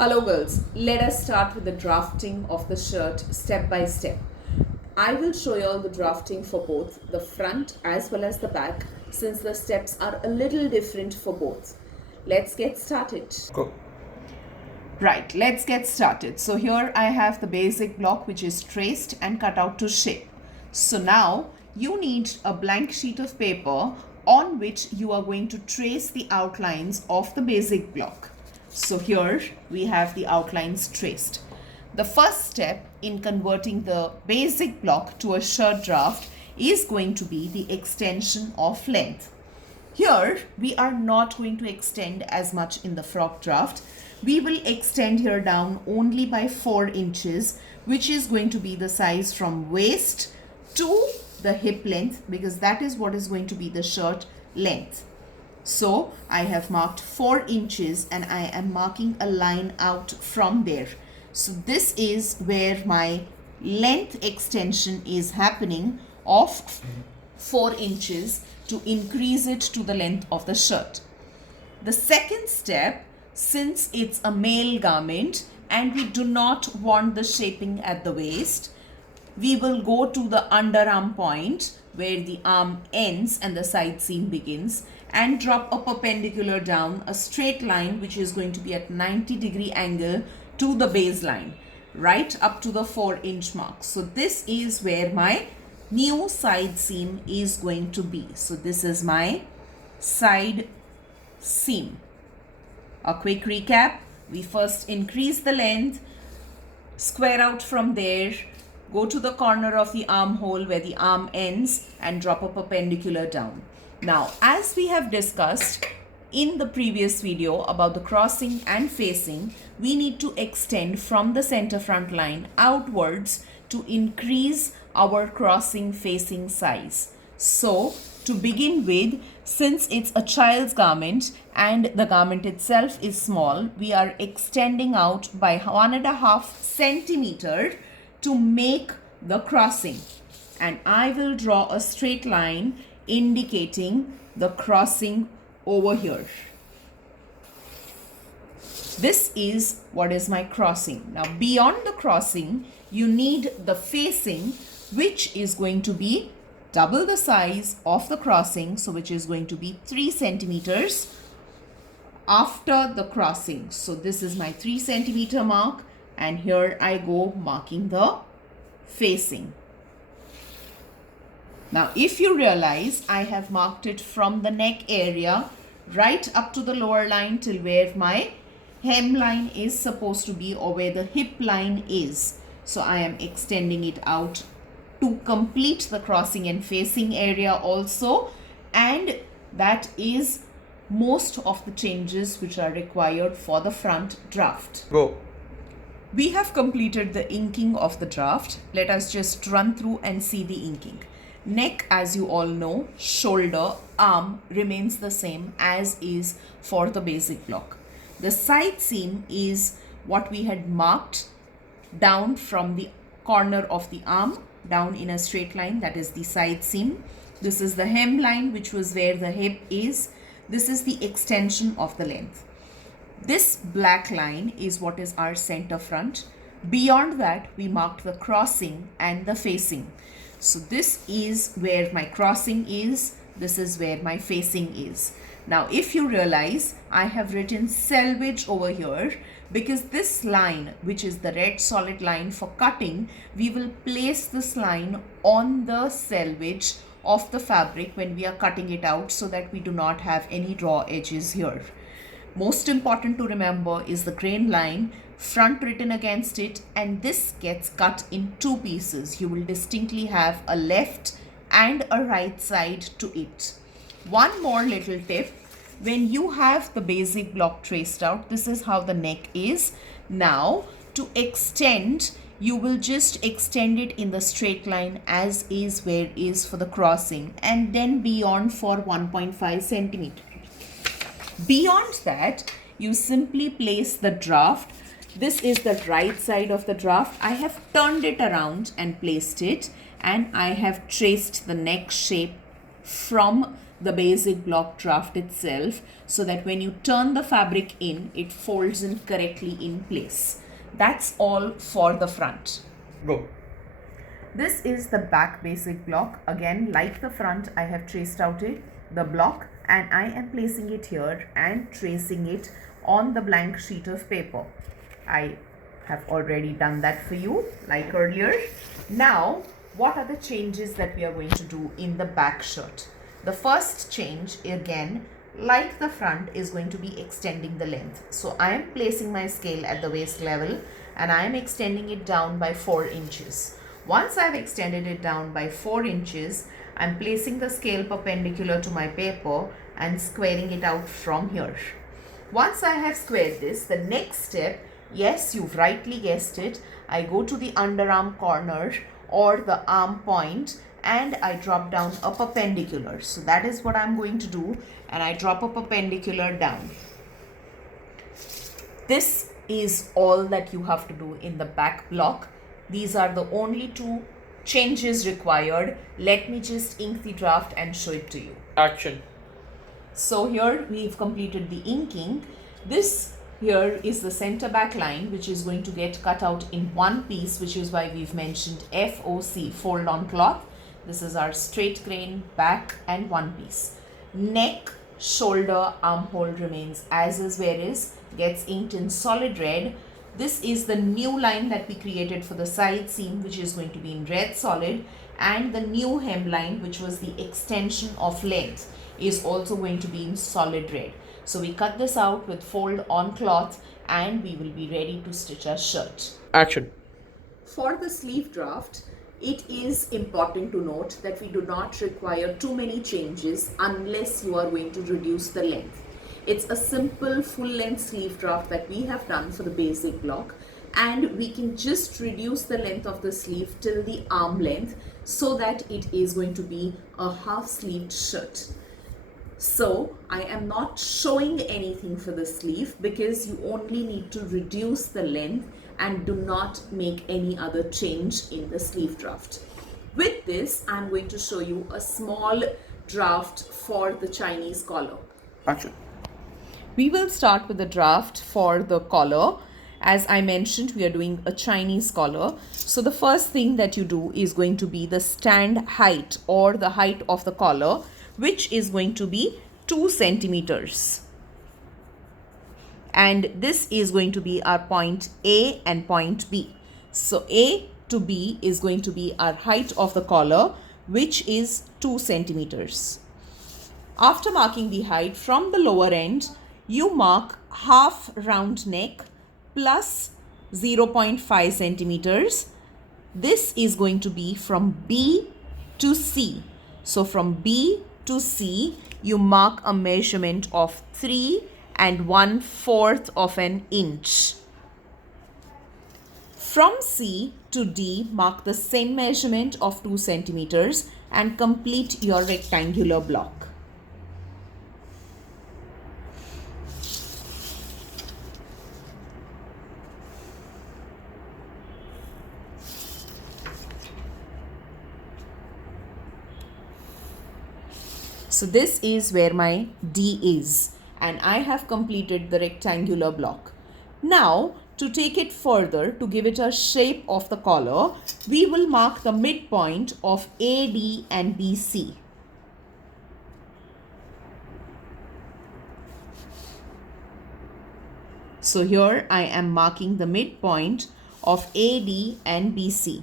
Hello girls, let us start with the drafting of the shirt step by step. I will show you all the drafting for both the front as well as the back since the steps are a little different for both. Let's get started. Go. Right, let's get started. So here I have the basic block which is traced and cut out to shape. So now you need a blank sheet of paper on which you are going to trace the outlines of the basic block. So here we have the outlines traced. The first step in converting the basic block to a shirt draft is going to be the extension of length. Here we are not going to extend as much in the frock draft. We will extend here down only by 4 inches, which is going to be the size from waist to the hip length, because that is what is going to be the shirt length. So I have marked 4 inches and I am marking a line out from there. So this is where my length extension is happening of 4 inches to increase it to the length of the shirt. The second step, since it's a male garment and we do not want the shaping at the waist, we will go to the underarm point where the arm ends and the side seam begins and drop a perpendicular down a straight line which is going to be at 90-degree angle to the baseline right up to the 4-inch mark. So this is where my new side seam is going to be. So this is my side seam. A quick recap: we first increase the length, square out from there, go to the corner of the armhole where the arm ends and drop a perpendicular down. Now, as we have discussed in the previous video about the crossing and facing, we need to extend from the center front line outwards to increase our crossing facing size. So, to begin with, since it's a child's garment and the garment itself is small, we are extending out by 1.5 centimeter to make the crossing, and I will draw a straight line indicating the crossing over here. This is what is my crossing. Now beyond the crossing you need the facing, which is going to be double the size of the crossing, so which is going to be 3 centimeters after the crossing. So this is my 3 centimeter mark, and here I go marking the facing. Now if you realize, I have marked it from the neck area right up to the lower line till where my hemline is supposed to be or where the hip line is. So I am extending it out to complete the crossing and facing area also, and that is most of the changes which are required for the front draft. Go. We have completed the inking of the draft. Let us just run through and see the inking. Neck, as you all know, shoulder, arm remains the same as is for the basic block. The side seam is what we had marked down from the corner of the arm down in a straight line, that is the side seam. This is the hemline, which was where the hip is. This is the extension of the length. This black line is what is our center front. Beyond that, we marked the crossing and the facing. So this is where my crossing is. This is where my facing is. Now, if you realize, I have written selvage over here because this line, which is the red solid line for cutting, we will place this line on the selvage of the fabric when we are cutting it out so that we do not have any raw edges here. Most important to remember is the grain line, front written against it, and this gets cut in 2 pieces. You will distinctly have a left and a right side to it. One more little tip: when you have the basic block traced out, this is how the neck is. Now to extend, you will just extend it in the straight line as is where is for the crossing, and then beyond for 1.5 centimeter. Beyond that, you simply place the draft. This is the right side of the draft. I have turned it around and placed it, and I have traced the neck shape from the basic block draft itself, so that when you turn the fabric in, it folds in correctly in place. That's all for the front. Go. This is the back basic block. Again, like the front, I have traced out the block, and I am placing it here and tracing it on the blank sheet of paper. I have already done that for you like earlier. Now, what are the changes that we are going to do in the back shirt? The first change, again, like the front, is going to be extending the length. So I am placing my scale at the waist level and I am extending it down by 4 inches. Once I have extended it down by 4 inches, I am placing the scale perpendicular to my paper and squaring it out from here. Once I have squared this, the next step, yes, you've rightly guessed it, I go to the underarm corner or the arm point and I drop down a perpendicular. So that is what I'm going to do, and I drop a perpendicular down. This is all that you have to do in the back block. These are the only 2 changes required. Let me just ink the draft and show it to you. Action. So here we've completed the inking. This here is the center back line, which is going to get cut out in one piece, which is why we've mentioned FOC, fold on cloth. This is our straight grain back and one piece. Neck, shoulder, armhole remains as is where is, gets inked in solid red. This is the new line that we created for the side seam, which is going to be in red solid, and the new hemline, which was the extension of length, is also going to be in solid red. So we cut this out with fold on cloth and we will be ready to stitch our shirt. Action. For the sleeve draft, it is important to note that we do not require too many changes unless you are going to reduce the length. It's a simple full length sleeve draft that we have done for the basic block, and we can just reduce the length of the sleeve till the arm length so that it is going to be a half sleeved shirt. So I am not showing anything for the sleeve because you only need to reduce the length and do not make any other change in the sleeve draft. With this, I'm going to show you a small draft for the Chinese collar. Action. We will start with the draft for the collar. As I mentioned, we are doing a Chinese collar. So the first thing that you do is going to be the stand height or the height of the collar, which is going to be 2 centimeters. And this is going to be our point A and point B. So A to B is going to be our height of the collar, which is 2 centimeters. After marking the height from the lower end, you mark half round neck plus 0.5 centimeters. This is going to be from B to C. So from B to C, you mark a measurement of 3 1/4 of an inch. From C to D, mark the same measurement of 2 centimeters and complete your rectangular block. So this is where my D is, and I have completed the rectangular block. Now, to take it further, to give it a shape of the collar, we will mark the midpoint of AD and BC. So here I am marking the midpoint of AD and BC.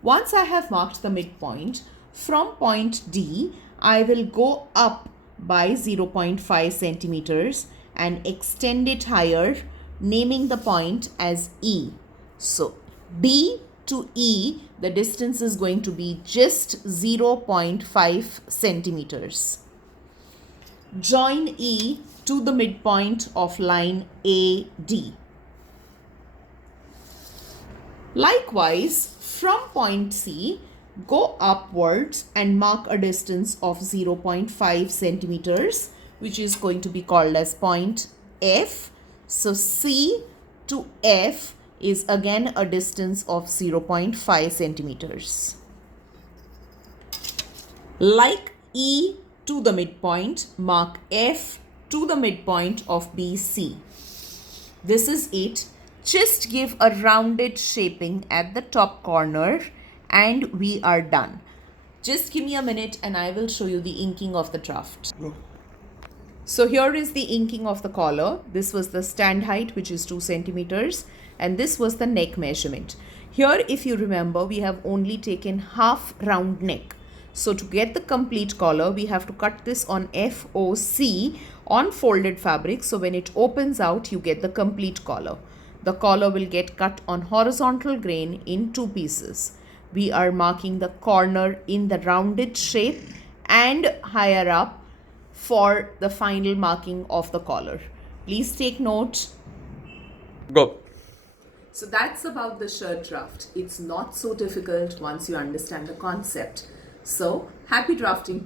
Once I have marked the midpoint, from point D, I will go up by 0.5 centimeters and extend it higher, naming the point as E. So B to E, the distance is going to be just 0.5 centimeters. Join E to the midpoint of line AD. Likewise, from point C, go upwards and mark a distance of 0.5 centimeters, which is going to be called as point F. So C to F is again a distance of 0.5 centimeters. Like E to the midpoint, mark F to the midpoint of BC. This is it. Just give a rounded shaping at the top corner and we are done. Just give me a minute and I will show you the inking of the draft. So here is the inking of the collar. This was the stand height, which is 2 centimeters, and this was the neck measurement. Here, if you remember, we have only taken half round neck. So to get the complete collar, we have to cut this on FOC on folded fabric. So when it opens out, you get the complete collar. The collar will get cut on horizontal grain in 2 pieces. We are marking the corner in the rounded shape and higher up for the final marking of the collar. Please take note. Go. So that's about the shirt draft. It's not so difficult once you understand the concept. So happy drafting to you.